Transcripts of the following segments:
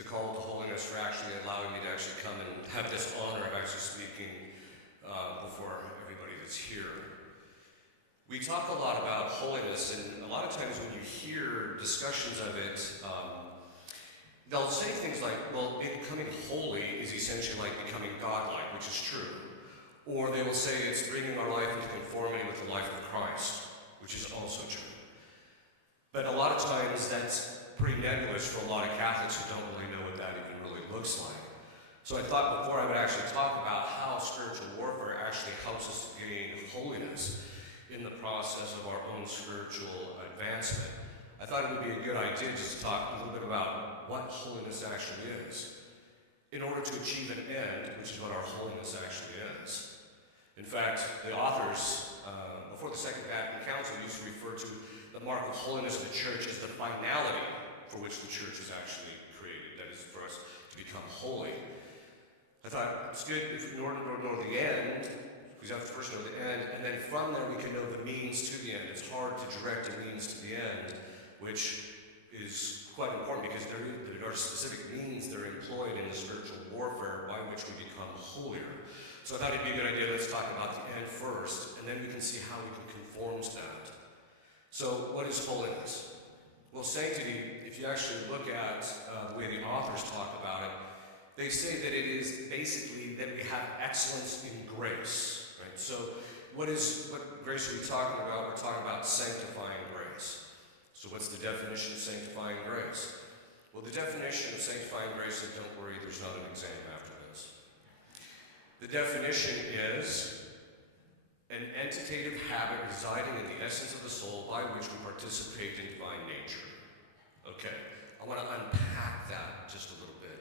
to Call to Holiness for actually allowing me to actually come and have this honor of actually speaking before everybody that's here. We talk a lot about holiness, and a lot of times when you hear discussions of it, they'll say things like, well, becoming holy is essentially like becoming godlike, which is true. Or they will say it's bringing our life into conformity with the life of Christ, which is also true. But a lot of times that's pretty nebulous for a lot of Catholics who don't really know what that even really looks like. So I thought before I would actually talk about how spiritual warfare actually helps us to gain holiness in the process of our own spiritual advancement, I thought it would be a good idea just to talk a little bit about what holiness actually is, in order to achieve an end, which is what our holiness actually is. In fact, the authors, before the Second Vatican Council, used to refer to the mark of holiness of the church as the finality for which the church was actually created. That is, for us to become holy. I thought it's good if in order to know the end, we have to first know the end, and then from there we can know the means to the end. It's hard to direct a means to the end, which is quite important because there are specific means that are employed in the spiritual warfare by which we become holier. So I thought it'd be a good idea, let's talk about the end first, and then we can see how we can conform to that. So what is holiness? Well, sanctity, if you actually look at the way the authors talk about it, they say that it is basically that we have excellence in grace, right? So what grace are we talking about? We're talking about sanctifying grace. So what's the definition of sanctifying grace? Well, the definition of sanctifying grace is, don't worry, there's not an exam after this. The definition is an entitative habit residing in the essence of the soul by which we participate in divine nature. Okay, I want to unpack that just a little bit.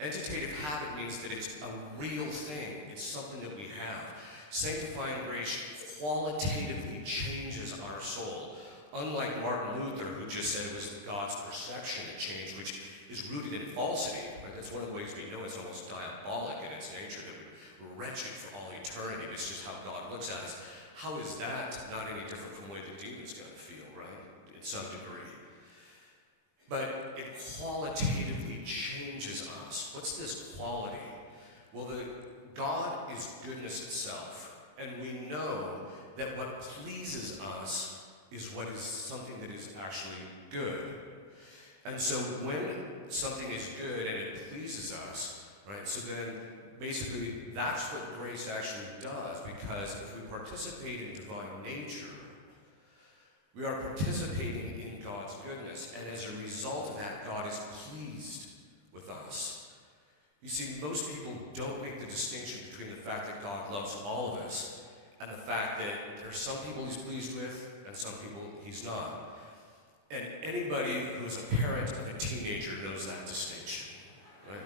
Entitative habit means that it's a real thing. It's something that we have. Sanctifying grace qualitatively changes our soul. Unlike Martin Luther, who just said it was God's perception that changed, which is rooted in falsity. Right? That's one of the ways we know it's almost diabolic in its nature, that we're wretched for all eternity. It's just how God looks at us. How is that not any different from the way the demon's going to feel, right? In some degree. But it qualitatively changes us. What's this quality? Well, God is goodness itself. And we know that what pleases us is what is something that is actually good. And so when something is good and it pleases us, right, so then basically that's what grace actually does, because if we participate in divine nature, we are participating in God's goodness, and as a result of that, God is pleased with us. You see, most people don't make the distinction between the fact that God loves all of us and the fact that there are some people he's pleased with and some people he's not. And anybody who is a parent of a teenager knows that distinction, right?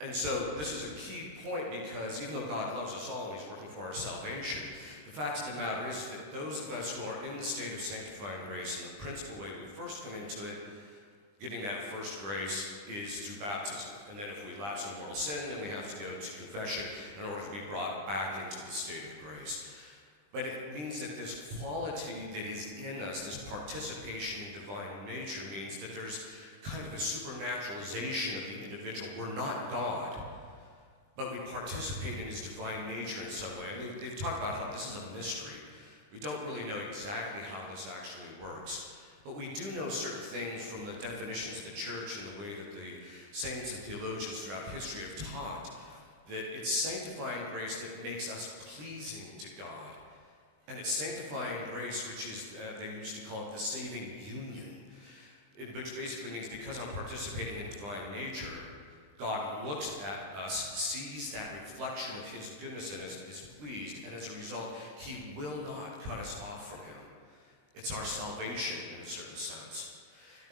And so this is a key point, because even though God loves us all and he's working for our salvation, the fact of the matter is that those of us who are in the state of sanctifying grace, in the principal way we first come into it, getting that first grace, is through baptism. And then if we lapse in mortal sin, then we have to go to confession in order to be brought back into the state of grace. But it means that this quality that is in us, this participation in divine nature, means that there's kind of a supernaturalization of the individual. We're not God, but we participate in his divine nature in some way. And they've talked about how this is a mystery. We don't really know exactly how this actually works, but we do know certain things from the definitions of the church and the way that the saints and theologians throughout history have taught, that it's sanctifying grace that makes us pleasing to God. And it's sanctifying grace, which is, they used to call it the saving union, which basically means because I'm participating in divine nature, God looks at us, sees that reflection of his goodness in us, and is pleased, and as a result, he will not cut us off from him. It's our salvation in a certain sense.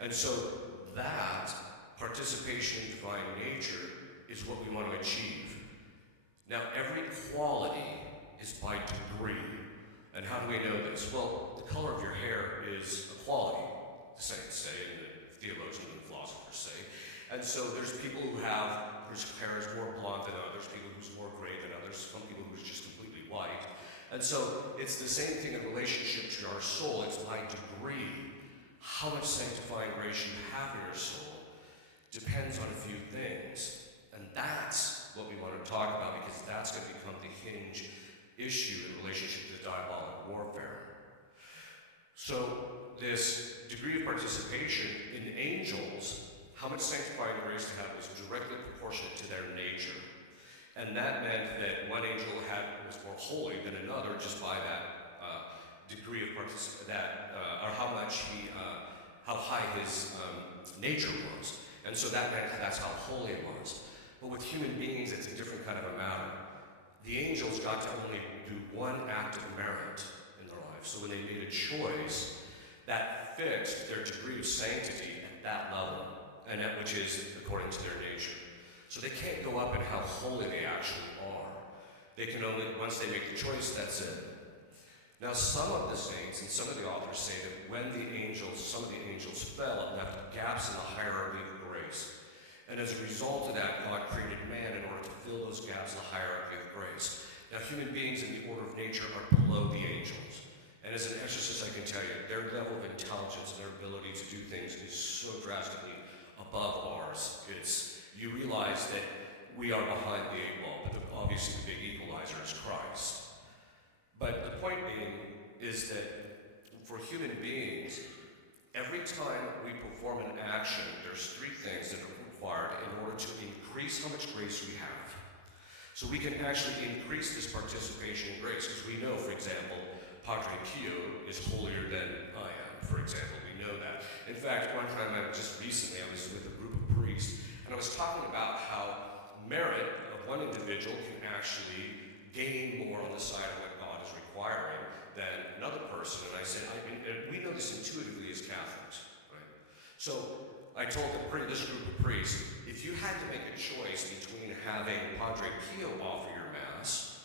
And so that participation in divine nature is what we want to achieve. Now, every quality is by degree. And how do we know this? Well, the color of your hair is a quality, the saints say, and the theologians and the philosophers say. And so there's people whose hair is more blonde than others, people who's more gray than others, some people who's just completely white. And so it's the same thing in relationship to our soul. It's by degree how much sanctifying grace you have in your soul depends on a few things. And that's what we want to talk about, because that's going to become the hinge issue in relationship to diabolic warfare. So this degree of participation in angels, how much sanctifying grace they had was directly proportionate to their nature. And that meant that one angel was more holy than another just by that degree of participation, or how high his nature was. And so that meant that's how holy it was. But with human beings, it's a different kind of a matter. The angels got to only do one act of merit in their life. So when they made a choice, that fixed their degree of sanctity at that level, and that which is according to their nature. So they can't go up in how holy they actually are. They can only, once they make the choice, that's it. Now some of the saints and some of the authors say that when some of the angels fell, it left gaps in the hierarchy of grace. And as a result of that, God created man in order to fill those gaps in the hierarchy of grace. Now human beings in the order of nature are below the angels. And as an exorcist, I can tell you, their level of intelligence and their ability to do things is so drastically above ours. You realize that we are behind the eight ball, but obviously the big equalizer is Christ. But the point being is that for human beings, every time we perform an action, there's three things that are required in order to increase how much grace we have. So we can actually increase this participation in grace, because we know, for example, Padre Pio is holier than I am, for example. We know that. In fact, one time I was with a group of priests, and I was talking about how merit of one individual can actually gain more on the side of what God is requiring than another person. And I said, we know this intuitively as Catholics, right? So I told this group of priests, if you had to make a choice between having Padre Pio offer your Mass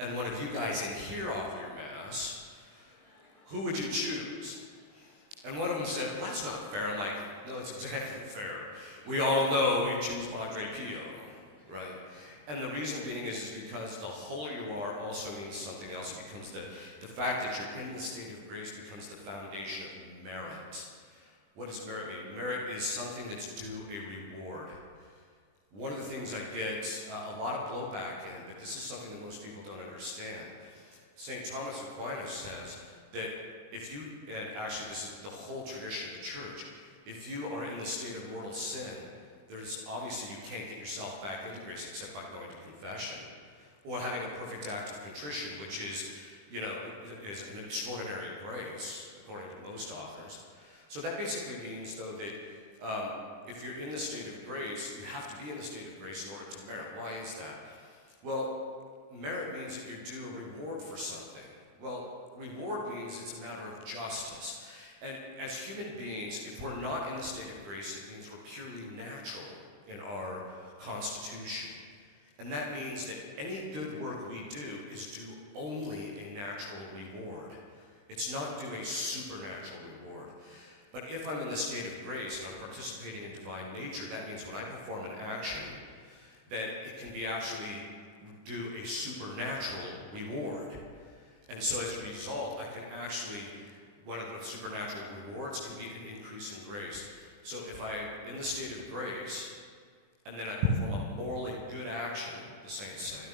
and one of you guys in here offer your Mass, who would you choose? And one of them said, well, that's not fair. I'm like, no, it's exactly fair. We all know we choose Padre Pio, right? And the reason being is because the holier you are also means something else. It becomes the fact that you're in the state of grace becomes the foundation of merit. What does merit mean? Merit is something that's due a reward. One of the things I get a lot of blowback in, but this is something that most people don't understand. St. Thomas Aquinas says that if you, and actually this is the whole tradition of the church, if you are in the state of mortal sin, there's obviously you can't get yourself back into grace except by going to confession, or having a perfect act of contrition, which is an extraordinary grace, according to most authors. So that basically means, though, that if you're in the state of grace, you have to be in the state of grace in order to merit. Why is that? Well, merit means that you're due a reward for something. Well, reward means it's a matter of justice. And as human beings, if we're not in the state of grace, it means we're purely natural in our constitution. And that means that any good work we do is due only a natural reward. It's not due a supernatural reward. But if I'm in the state of grace and I'm participating in divine nature, that means when I perform an action, that it can be actually due a supernatural reward. And so as a result, I can actually, one of the supernatural rewards can be an increase in grace. So if I'm in the state of grace, and then I perform a morally good action, the saints say,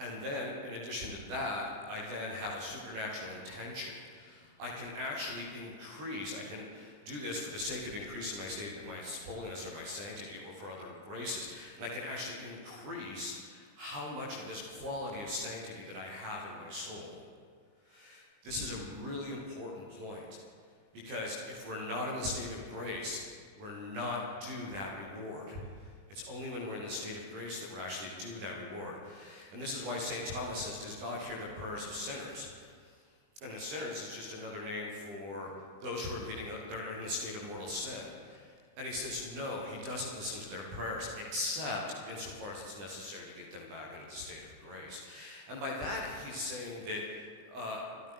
and then in addition to that, I then have a supernatural intention, I can actually increase, I can do this for the sake of increasing my state, my holiness or my sanctity or for other graces, and I can actually increase how much of this quality of sanctity that I have in my soul. This is a really important point, because if we're not in the state of grace, we're not due that reward. It's only when we're in the state of grace that we're actually due that reward. And this is why St. Thomas says, does God hear the prayers of sinners? And the sinners is just another name for those who are they're in the state of mortal sin. And he says, no, he doesn't listen to their prayers, except insofar as it's necessary to get them back into the state of grace. And by that, he's saying that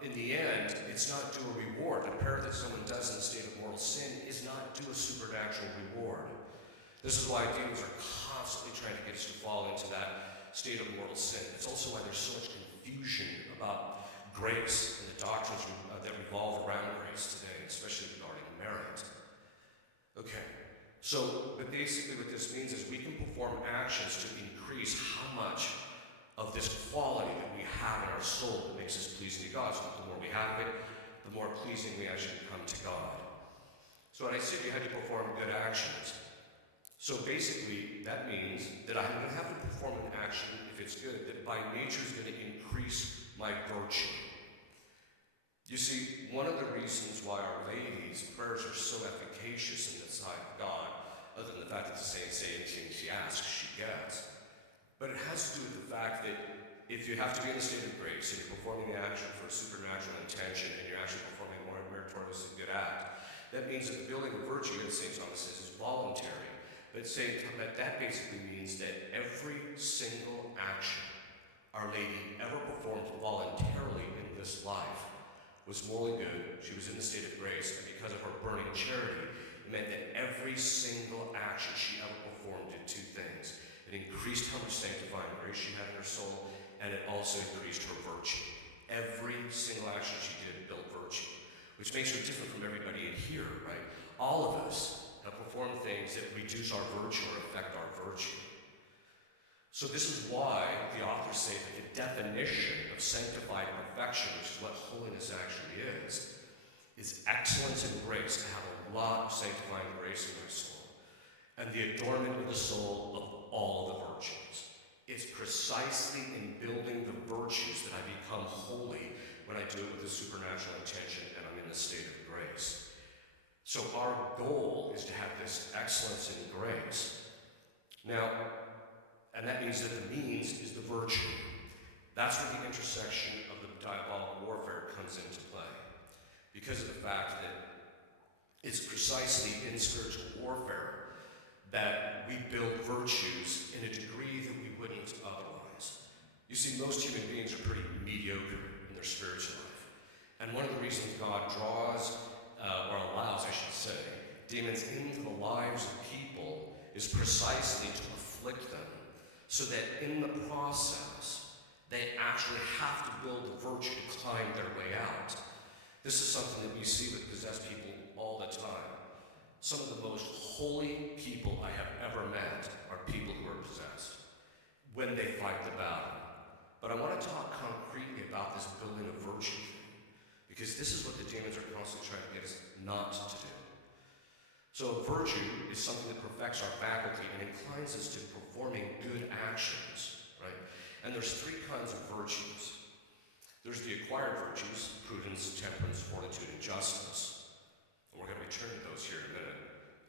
in the end, it's not due a reward. The prayer that someone does in the state of mortal sin is not due a supernatural reward. This is why demons are constantly trying to get us to fall into that state of mortal sin. It's also why there's so much confusion about grace and the doctrines that revolve around grace today, especially regarding merit. Okay, But basically what this means is we can perform actions to increase how much of this quality that we have in our soul that makes us pleasing to God. So the more we have it, the more pleasing we actually become to God. So when I said you had to perform good actions, so basically that means that I'm going to have to perform an action, if it's good, that by nature is going to increase my virtue. You see, one of the reasons why Our Lady's prayers are so efficacious in the sight of God, other than the fact that the saints say anything she asks, she gets, but it has to do with the fact that if you have to be in a state of grace and you're performing an action for a supernatural intention and you're actually performing a more meritorious and good act, that means that the building of virtue, as St. Thomas says, is voluntary. But that basically means that every single action Our Lady ever performed voluntarily in this life was morally good, she was in the state of grace, and because of her burning charity, it meant that every single action she ever performed did two things. It increased how much sanctifying grace she had in her soul, and it also increased her virtue. Every single action she did built virtue, which makes her different from everybody in here, right? All of us have performed things that reduce our virtue or affect our virtue. So this is why the authors say that the definition of sanctified perfection, which is what holiness actually is excellence and grace, to have a lot of sanctifying grace in our soul, and the adornment of the soul of all the virtues. It's precisely in building the virtues that I become holy when I do it with a supernatural intention and I'm in the state of grace. So our goal is to have this excellence in grace. Now, and that means that the means is the virtue. That's where the intersection of the diabolical warfare comes into play. Because of the fact that it's precisely in spiritual warfare that we build virtues in a degree that we wouldn't otherwise. You see, most human beings are pretty mediocre in their spiritual life. And one of the reasons God draws, or allows, I should say, demons into the lives of people is precisely to afflict them, so that in the process, they actually have to build the virtue to climb their way out. This is something that we see with possessed people all the time. Some of the most holy people I have ever met are people who are possessed when they fight the battle. But I want to talk concretely about this building of virtue, because this is what the demons are constantly trying to get us not to do. So virtue is something that perfects our faculty and inclines us to performing good actions, right? And there's three kinds of virtues. There's the acquired virtues: prudence, temperance, fortitude, and justice. And we're going to return to those here in a minute.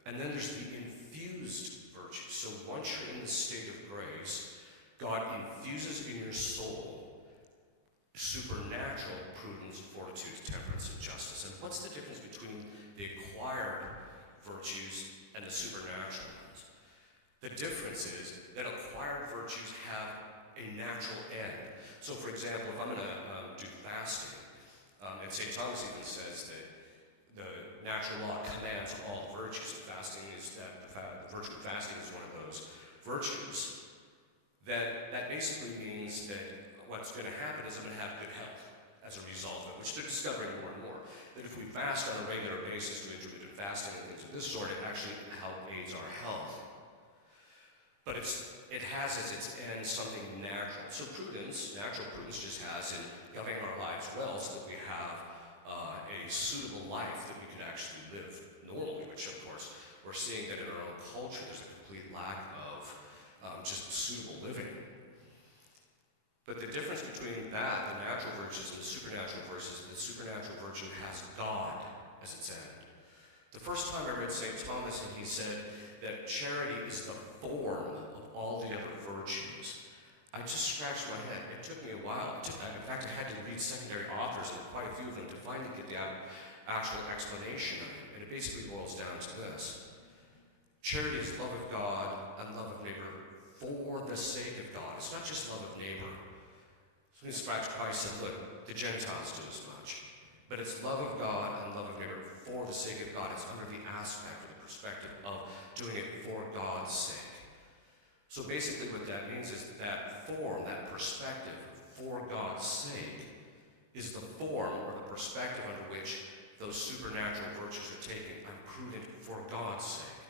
And then there's the infused virtues. So once you're in the state of grace, God infuses in your soul supernatural prudence, fortitude, temperance, and justice. And what's the difference between the acquired virtues and the supernatural ones? The difference is that acquired virtues have a natural end. So for example, if I'm going to do fasting, and St. Thomas even says that the natural law commands all the virtues of fasting, is that the virtue of fasting is one of those virtues, that basically means that what's going to happen is I'm going to have good health as a result of it, which they're discovering more and more. That if we fast on a regular basis, do intermittent fasting and things of this sort, it actually aids our health. But it has as its end something natural. So prudence, natural prudence, just has in governing our lives well so that we have a suitable life that we could actually live normally, which of course we're seeing that in our own culture there's a complete lack of just suitable living. But the difference between that, the natural virtues, and the supernatural virtue has God as its end. The first time I read St. Thomas, and he said that charity is the form of all the other virtues, I just scratched my head. It took me a while. In fact, I had to read secondary authors, and quite a few of them, to finally get the actual explanation of it. And it basically boils down to this: charity is love of God and love of neighbor for the sake of God. It's not just love of neighbor. So Christ said, look, the Gentiles do as much. But it's love of God and love of neighbor for the sake of God. It's under the aspect or the perspective of doing it for God's sake. So basically what that means is that form, that perspective for God's sake, is the form or the perspective under which those supernatural virtues are taken. I'm prudent for God's sake.